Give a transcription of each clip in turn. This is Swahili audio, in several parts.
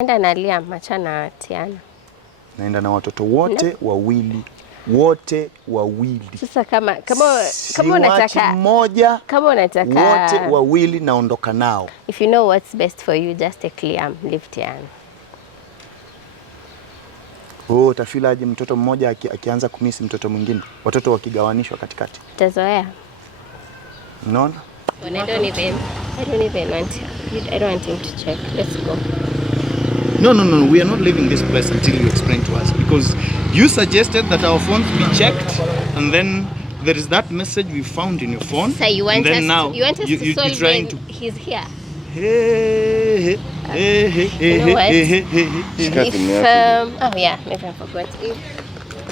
Naenda na Liam, achana Tiana. Naenda na watoto wote wawili. Wote wawili. Sasa kama unataka mmoja, kama unataka wote wawili naondoka nao. If you know what's best for you, just take Liam, leave Tiana. Utafilaje mtoto mmoja akianza kumisi mtoto mwingine? Watoto wakigawanishwa katikati. Tazoea. Unaona? I don't even want him to check. Let's go. No. We are not leaving this place until you explain to us, because you suggested that our phones be checked, and then there is that message we found in your phone. So you want us to solve trying to... He's here. Hey. You know what? Maybe I forgot.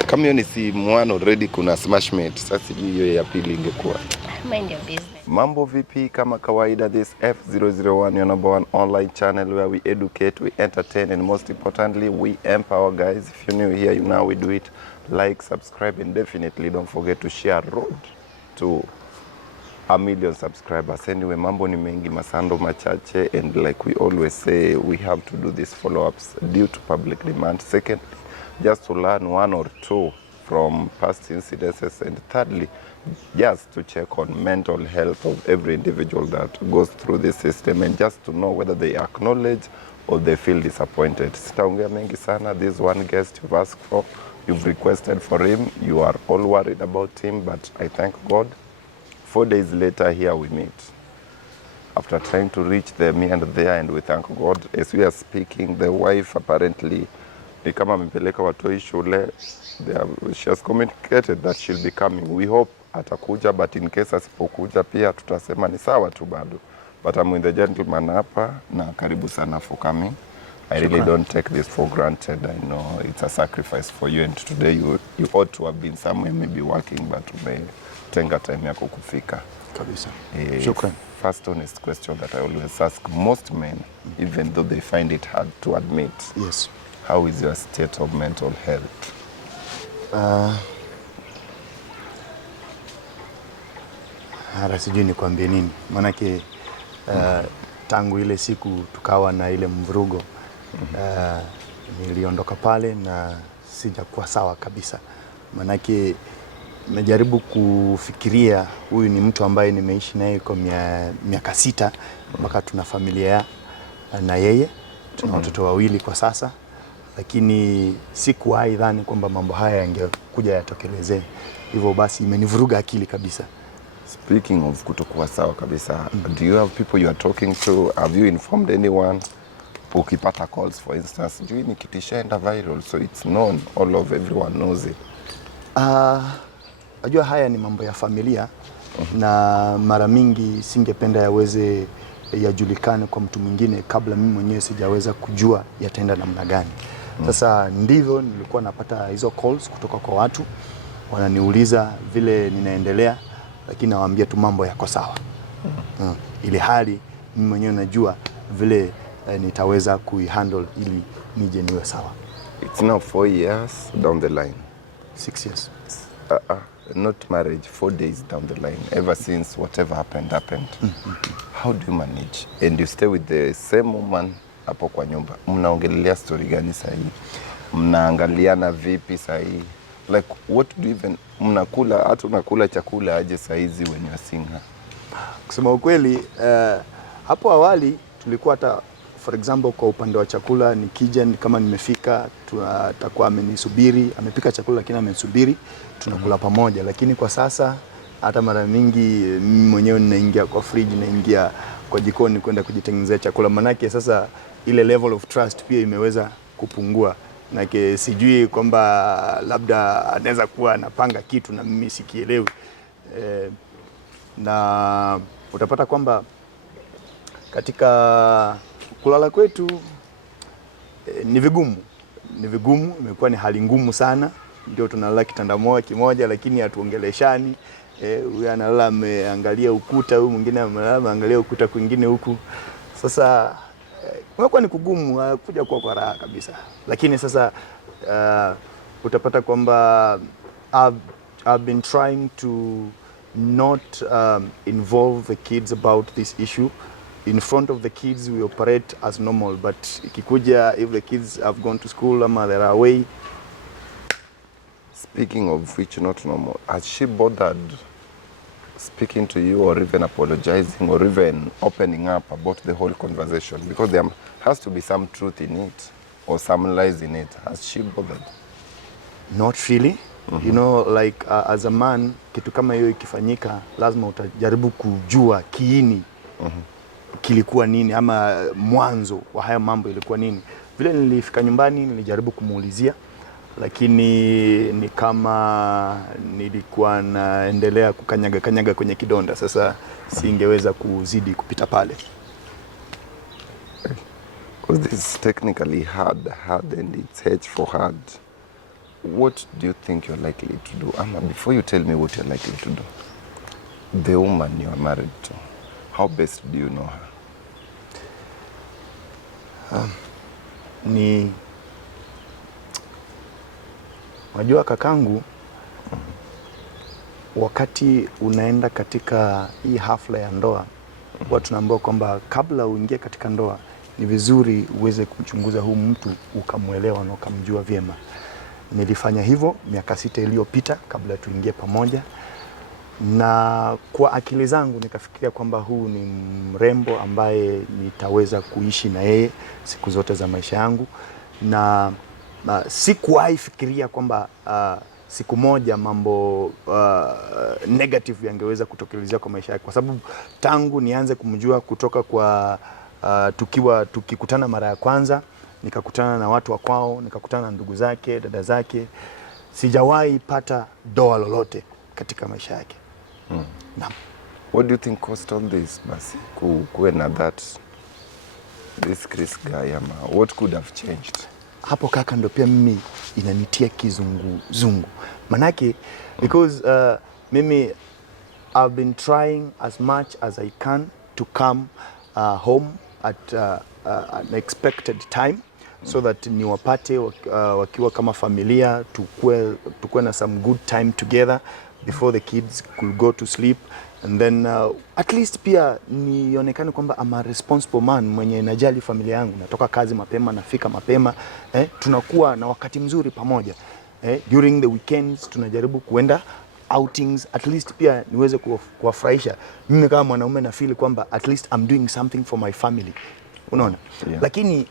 Kama hiyo ni simu already kuna smash mate. Sasa hiyo ya pili ingekuwa. Mind your business. Mambo vipi? Kama kawaida, this F001, your number one online channel where we educate, we entertain, and most importantly, we empower, guys. If you're new here, you know we do it. Like, subscribe, and definitely don't forget to share road to 1 million subscribers. Anyway, mambo ni mengi, masando machache, and like we always say, we have to do these follow-ups due to public demand. Second, just to learn 1 or 2 from past incidences, and thirdly, just to check on mental health of every individual that goes through this system, and just to know whether they acknowledge or they feel disappointed. Sitaongea mengi sana. This one guest you've asked for, you've requested for him, you are all worried about him, but I thank God. 4 days later, here we meet. After trying to reach them here and there, and we thank God. As we are speaking, the wife apparently, ni kama amepeleka watoi shule. She has communicated that she'll be coming. We hope atakuja, but in case asipokuja pia tutasema ni sawa tu bado. But I'm with the gentleman hapa, na karibu sana for coming. I really don't take this for granted. I know it's a sacrifice for you, and today you ought to have been somewhere, maybe working, but umetenga time yako kufika. Kabisa. Shukran. First honest question that I always ask most men, even though they find it hard to admit. Yes. How is your state of mental health? Hata sijui nikwambie nini. Manake tangu ile siku tukawa na ile mvurugo, niliondoka pale na sijakuwa sawa kabisa. Manake nimejaribu kufikiria, huyu ni mtu ambaye nimeishi naye kwa miaka 6, mpaka tuna familia na yeye. Tuna watoto wawili kwa sasa, lakini sikuwahi dhani kwamba mambo haya yangekuja yatokelezee. Hivyo basi imenivuruga akili kabisa. Speaking of kutokuwa sawa kabisa, do you have people you are talking to? Have you informed anyone? Ukipata calls, for instance, juu ni kitishaenda viral, so it's known, all of everyone knows it. Najua haya ni mambo ya familia, na mara mingi singependa yaweze yajulikane kwa mtu mwingine kabla mimi mwenyewe sijaweza kujua yataenda namna gani. Sasa ndivyo nilikuwa napata hizo calls kutoka kwa watu, wananiuliza vile ninaendelea, lakini nawaambia tu mambo yako sawa. Ile hali mimi mwenyewe najua vile nitaweza kuihandle ili nije niwe sawa. It's now 4 years down the line. 6 years. Not marriage, 4 days down the line, ever since whatever happened. How do you manage? And you stay with the same woman hapo kwa nyumba. Mnaongelea story gani sahi? Mnaangaliana vipi sahi? Like what do you even mnakula, hata unakula chakula aje saizi when you are seeing her? Kusema ukweli, hapo awali tulikuwa hata for example kwa upande wa chakula, nikija kama nimefika atakuwa amenisubiri, amepika chakula lakini amenisubiri, tunakula pamoja. Lakini kwa sasa hata mara mingi mimi mwenyewe ninaingia kwa fridge, naingia kwa jikoni kwenda kujitengenezea chakula. Manake sasa ile level of trust pia imeweza kupungua. Manake sijui kwamba labda anaweza kuwa anapanga kitu na mimi sikielewi. Na utapata kwamba katika kulala kwetu ni vigumu, imekuwa ni hali ngumu sana. Ndio tunalala kitanda kimoja, lakini hatuongeleshani. Huyu analala ameangalia ukuta, huyu mwingine ameangalia ukuta kwingine huku. Sasa imekuwa ni kugumu, kuja kwa raha kabisa. Lakini sasa utapata kwamba I've been trying to not involve the kids about this issue. in front of the kids we operate as normal, but ikikuja if the kids have gone to school ama they're away. Speaking of which, not normal, has she bothered speaking to you or even apologizing or even opening up about the whole conversation? Because there has to be some truth in it or some lies in it. Has she bothered? Not really. You know, like as a man, kitu kama hiyo ikifanyika, lazima utajaribu kujua kiini kilikuwa nini ama mwanzo wa haya mambo ilikuwa nini. Vile nilifika nyumbani nilijaribu kumuulizia, lakini ni kama nilikuwa naendelea kukanyaga kwenye kidonda. Sasa singeweza kuzidi kupita pale. Because this is technically hard and it's H for hard. What do you think you're likely to do? Ama, before you tell me what you're likely to do, the woman you are married to, how best do you know her? Wajua kakangu, wakati unaenda katika hii hafla ya ndoa, huwa tunaambiwa kwamba kabla uingie katika ndoa ni vizuri uweze kumchunguza huu mtu, ukamuelewa na ukamjua vyema. Nilifanya hivyo miaka 6 iliyopita kabla tuingie pamoja, na kwa akili zangu nikafikiria kwamba huu ni mrembo ambaye nitaweza kuishi na yeye siku zote za maisha yangu, na sikuwahi fikiria kwamba siku moja mambo negative yangeweza kutokelezea kwa maisha yake, kwa sababu tangu nianze kumjua kutoka kwa tukikutana mara ya kwanza, nikakutana na watu wa kwao, nikakutana na ndugu zake, dada zake, sijawahi pata doa lolote katika maisha yake. Naam. What do you think caused all this, basi? Kuwe na this Chris guy, ama what could have changed? Hapo kaka ndo pia mimi inanitia kizunguzungu. Manake because mimi I've been trying as much as I can to come home at an expected time, so that niwapate wakiwa kama familia, tukue na some good time together before the kids could go to sleep, and then at least pia nionekane kwamba I'm a responsible man mwenye najali familia yangu. Natoka kazi mapema, nafika mapema, tunakuwa na wakati mzuri pamoja. During the weekends tunajaribu kuenda outings, at least pia niweze kuwafurahisha. Mimi kama mwanaume na feel kwamba at least I'm doing something for my family. Unaona? Yeah. Lakini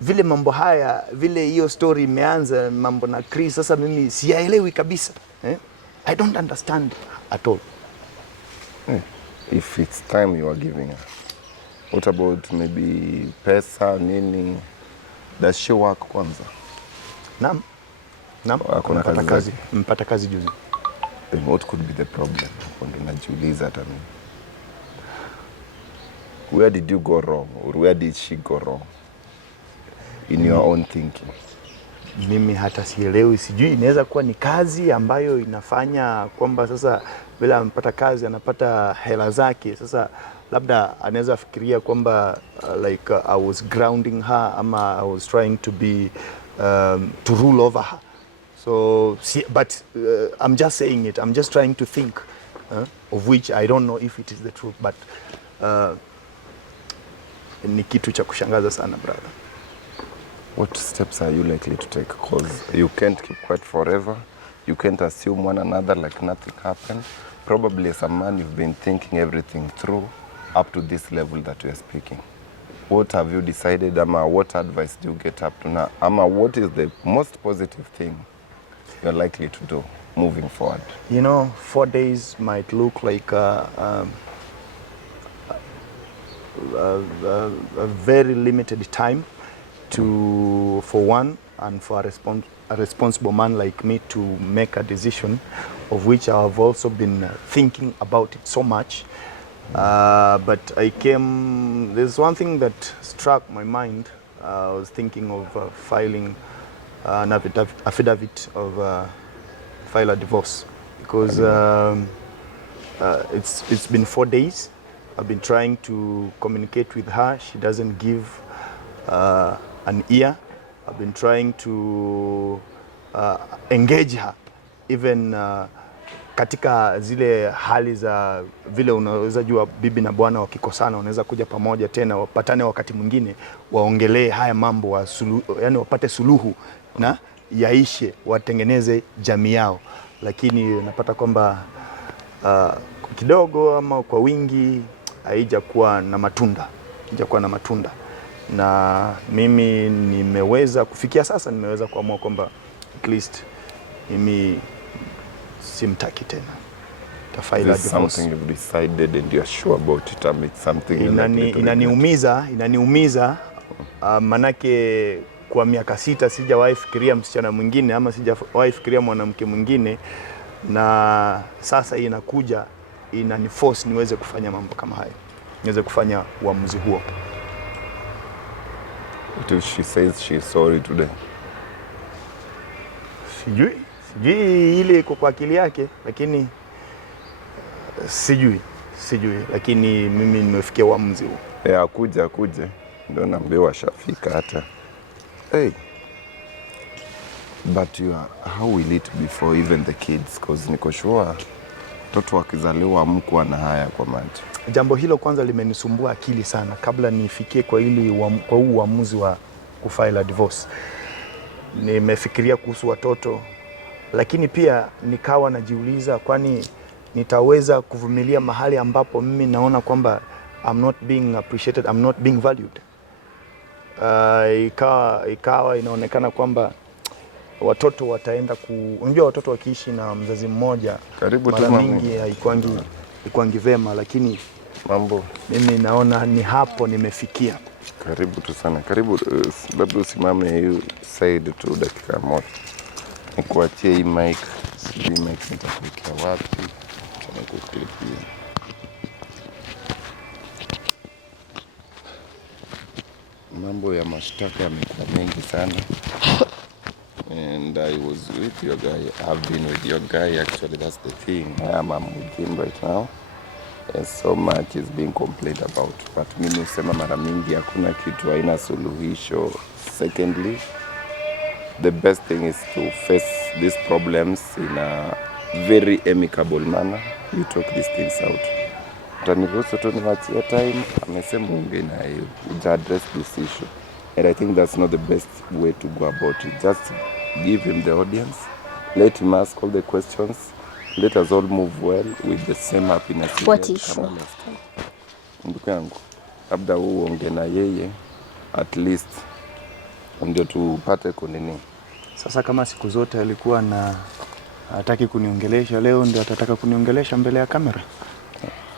vile mambo haya, vile hiyo story imeanza, mambo na Chris, sasa mimi siyaelewi kabisa. I don't understand at all. If it's time you are giving her, what about maybe pesa, nini? Does she work kwanza? Naam. Mpata kazi juzi. Then what could be the problem? Najiuliza hata mimi. Where did you go wrong, or where did she go wrong in your own thinking? Mimi hata sielewi, sijui inaweza kuwa ni kazi ambayo inafanya kwamba sasa bila ampata kazi anapata hela zake. Sasa labda anaweza fikiria kwamba like I was grounding her, ama I was trying to be to rule over her. So but I'm just saying it, I'm just trying to think of which I don't know if it is the truth, but ni kitu cha kushangaza sana brother. What steps are you likely to take? Because you can't keep quiet forever. You can't assume one another like nothing happened. Probably as a man, you've been thinking everything through up to this level that we are speaking. What have you decided, Ama? What advice do you get up to now? Ama, what is the most positive thing you're likely to do moving forward? You know, 4 days might look like a very limited time for one, and for a responsible man like me to make a decision, of which I have also been thinking about it so much. But there's one thing that struck my mind. I was thinking of filing an affidavit of file a divorce, because it's been 4 days. I've been trying to communicate with her. She doesn't give an ear. I've been trying to engage her, even katika zile hali za vile unaweza jua bibi na bwana wakikosana wanaweza kuja pamoja tena wapatane wakati mwingine waongelee haya mambo yani wapate suluhu na yaishe, watengeneze jamii yao, lakini napata kwamba kidogo ama kwa wingi haijakuwa na matunda, na mimi nimeweza kufikia sasa, nimeweza kuamua kwamba at least mimi simtaki tena. Something you've decided and you're sure about it, it's something inaniumiza manake kwa miaka 6 sijawahi fikiria msichana mwingine ama sijawahi fikiria mwanamke mwingine, na sasa inakuja inaniforce niweze kufanya mambo kama hayo, niweze kufanya uamuzi huo. She says she's sorry today. Sijui ile iko kwa akili yake, lakini sijui, lakini mimi nimefikia uamuzi huo. Akuje ndio naambiwa shafika hata. Hey, but how will it be for even the kids? Because niko sure mtoto wakizaliwa mkuu na haya kwa macho. Jambo hilo kwanza limenisumbua akili sana kabla nifikie kwa huu uamuzi wa kufile divorce. Nimefikiria kuhusu watoto, lakini pia nikawa najiuliza kwani nitaweza kuvumilia mahali ambapo mimi naona kwamba I'm not being appreciated, I'm not being valued. Ikawa inaonekana kwamba watoto wataenda unajua watoto wakiishi na mzazi mmoja mara mingi haikuangi vema, lakini mimi naona ni hapo nimefikia. Karibu tu sana, labda usimame hiyo side tu dakika moja. Nikuachie hii mic, nitakuwekea wapi? Tunakuklipia. Mambo ya mashtaka yamekuwa mengi sana. And I was with your guy. I've been with your guy actually, that's the thing. I'm with him right now. And so much is being complained about. But mimi husema mara mingi hakuna kitu haina suluhisho. Secondly, the best thing is to face these problems in a very amicable manner. You talk these things out. Utaniruhusu tu niwachie time, amesema ongea na yeye, uja address this issue. And I think that's not the best way to go about it. Just give him the audience, let him ask all the questions, let us all move well with the same happiness. What issue? Ndugu yangu, labda uongee na yeye at least ndio tupate kunini. Sasa kama siku zote alikuwa hataki kuniongelesha, leo ndio atataka kuniongelesha mbele ya kamera.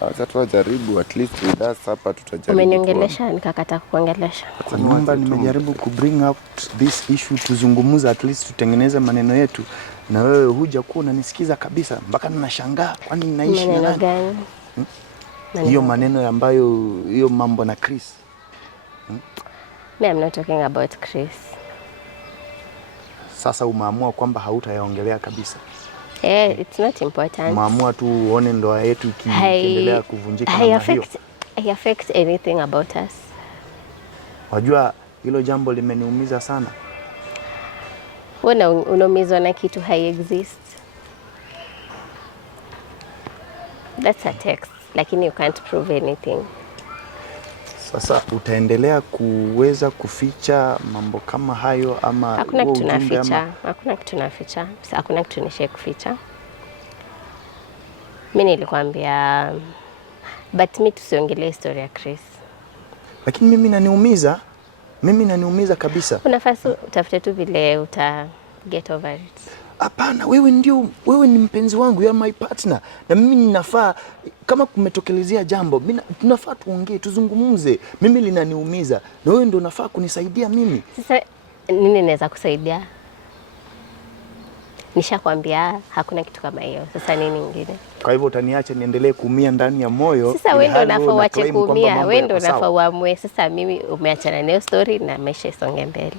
Sasa tutajaribu at least with us hapa tutajaribu. Umeniongelesha nikakataa kuongelesha. Kwa nyumba nimejaribu ku bring up this issue, tuzungumuza at least tutengeneze maneno yetu, na wewe huja kuwa unanisikiza kabisa mpaka ninashangaa kwani ninaishi na nani? Gani? Hiyo maneno ambayo hiyo mambo na Chris. I'm not talking about Chris. Sasa umeamua kwamba hautayaongelea kabisa. It's not important. Umeamua tu uone ndoa yetu ikiendelea kuvunjika na hiyo. I affect anything about us. Wajua hilo jambo limeniumiza sana. Unaumizwa na kitu hai exist. That's a text, lakini you can't prove anything. Sasa utaendelea kuweza kuficha mambo kama hayo ama hakuna kitu naficha, hakuna kitu naficha, hakuna kitu nishe kuficha. Mimi nilikwambia but mimi tusiongelee historia ya Chris. Lakini mimi naniumiza kabisa. Unafasi utafute tu vile uta get over it. Hapana, wewe ni mpenzi wangu, you are my partner. Na mimi ninafaa kama kumetokelezea jambo, tunafaa tuongee, tuzungumze. Mimi linaniumiza na wewe ndio unafaa kunisaidia mimi. Sasa nini naweza kusaidia? Nishakwambia hakuna kitu kama hiyo. Sasa nini nyingine? Kwa hivyo utaniacha niendelee kuumia ndani ya moyo? Sasa wewe ndio unafaa uache kuumia, wewe ndio unafaa uamue. Sasa mimi umeachana nayo story na maisha isonge mbele.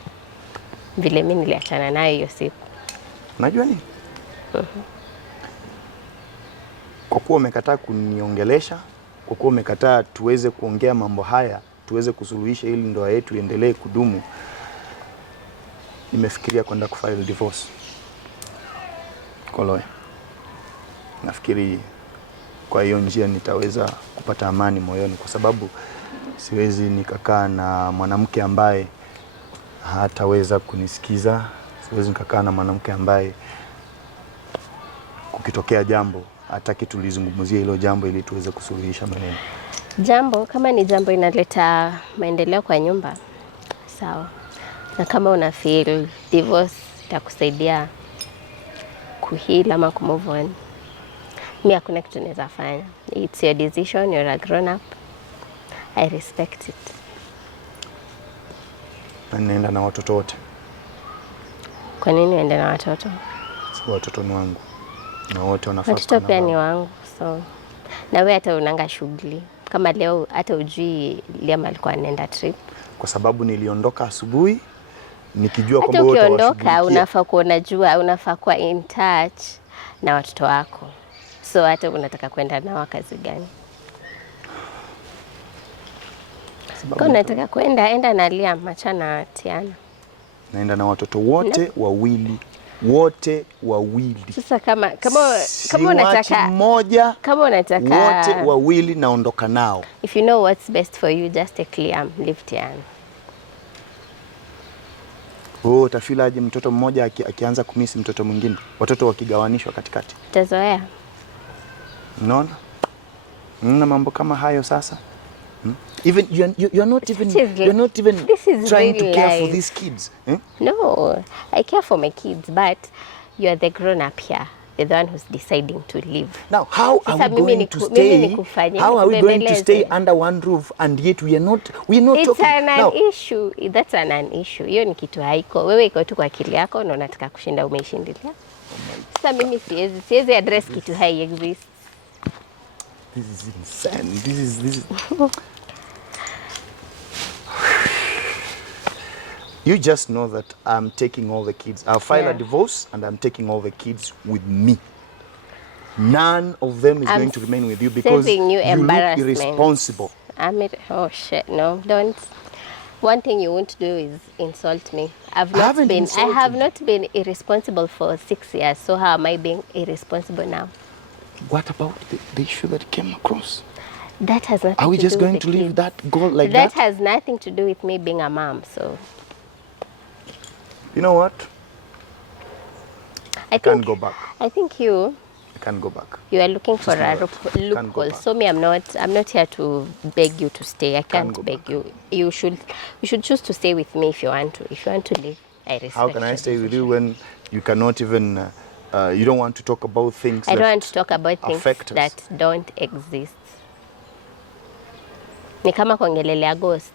Vile mimi niliachana nayo hiyo siku. Unajua nini? Kwa kuwa umekataa kuniongelesha, kwa kuwa umekataa tuweze kuongea mambo haya, tuweze kusuluhisha ili ndoa yetu iendelee kudumu, nimefikiria kwenda kufile divorce. Koloe. nafikiri kwa hiyo njia nitaweza kupata amani moyoni, kwa sababu siwezi nikakaa na mwanamke ambaye hataweza kunisikiza. Siwezi nikakaa na mwanamke ambaye kukitokea jambo hataki tulizungumzie hilo jambo ili tuweze kusuluhisha maneno. Jambo kama ni jambo inaleta maendeleo kwa nyumba, sawa. Na kama una feel divorce itakusaidia kuheal ama kumove on, mimi hakuna kitu naweza fanya. It's your decision, you're a grown up. I respect it. Na ninaenda na watoto wote. Kwa nini uende na watoto? Sababu watoto ni wangu. Na wote wanafaa. Watoto pia ni wangu. So na wewe hata unanga shughuli. Kama leo hata ujui Liam alikuwa anaenda trip. Kwa sababu niliondoka asubuhi nikijua kwamba wote watashughulikia. Ukiondoka unafaa kuwa unajua, unafaa kuwa in touch na watoto wako. So hata unataka kwenda nao kazi gani? Kwa unataka kwenda, enda na Liam, achana na Tiana. Naenda na watoto wote wawili. Wote wawili. Sasa kama unataka mmoja, kama unataka wote wawili naondoka nao. If you know what's best for you, just take Liam, leave Tiana. Utafilaje mtoto mmoja akianza kumisi mtoto mwingine? Watoto wakigawanishwa katikati. Utazoea. Unaona? Mna mambo kama hayo sasa? Even you're not even trying to care for these kids. No, I care for my kids, but you are the grown up here. You're the one who's deciding to leave. Now, how are we going to stay? How are we going to stay under one roof and yet we are not it's talking? It's an issue. That's an issue. Hiyo ni kitu haiko. Wewe iko tu kwa akili yako na unataka kushinda umeishindilia. Sasa mimi siwezi address kitu hai exists. This is insane. This is You just know that I'm taking all the kids. I'll file a divorce and I'm taking all the kids with me. None of them is going to remain with you because you look irresponsible. Oh shit, no, don't. One thing you won't do is insult me. I have not been irresponsible for 6 years, so how am I being irresponsible now? What about the issue that came across? That has nothing to do with Are we just going to leave that goal like that? That has nothing to do with me being a mom, so. You know what? I can't go back. I think I can't go back. You are looking for a loophole. So me, I'm not here to beg you to stay. I can't beg you. You should choose to stay with me if you want to. If you want to leave, I respect. How can I stay with you when you cannot even you don't want to talk about things? I don't want to talk about things that don't exist. Ni kama kuongelelea ghost.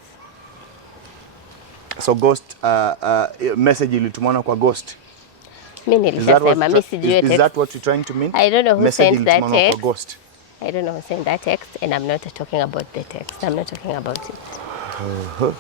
So ghost message ilitumana kwa ghost. Mimi nilisema mimi sijui text. Is that what you're trying to mean? I don't know who sent that text. Ghost. I don't know who sent that text and I'm not talking about the text. I'm not talking about it.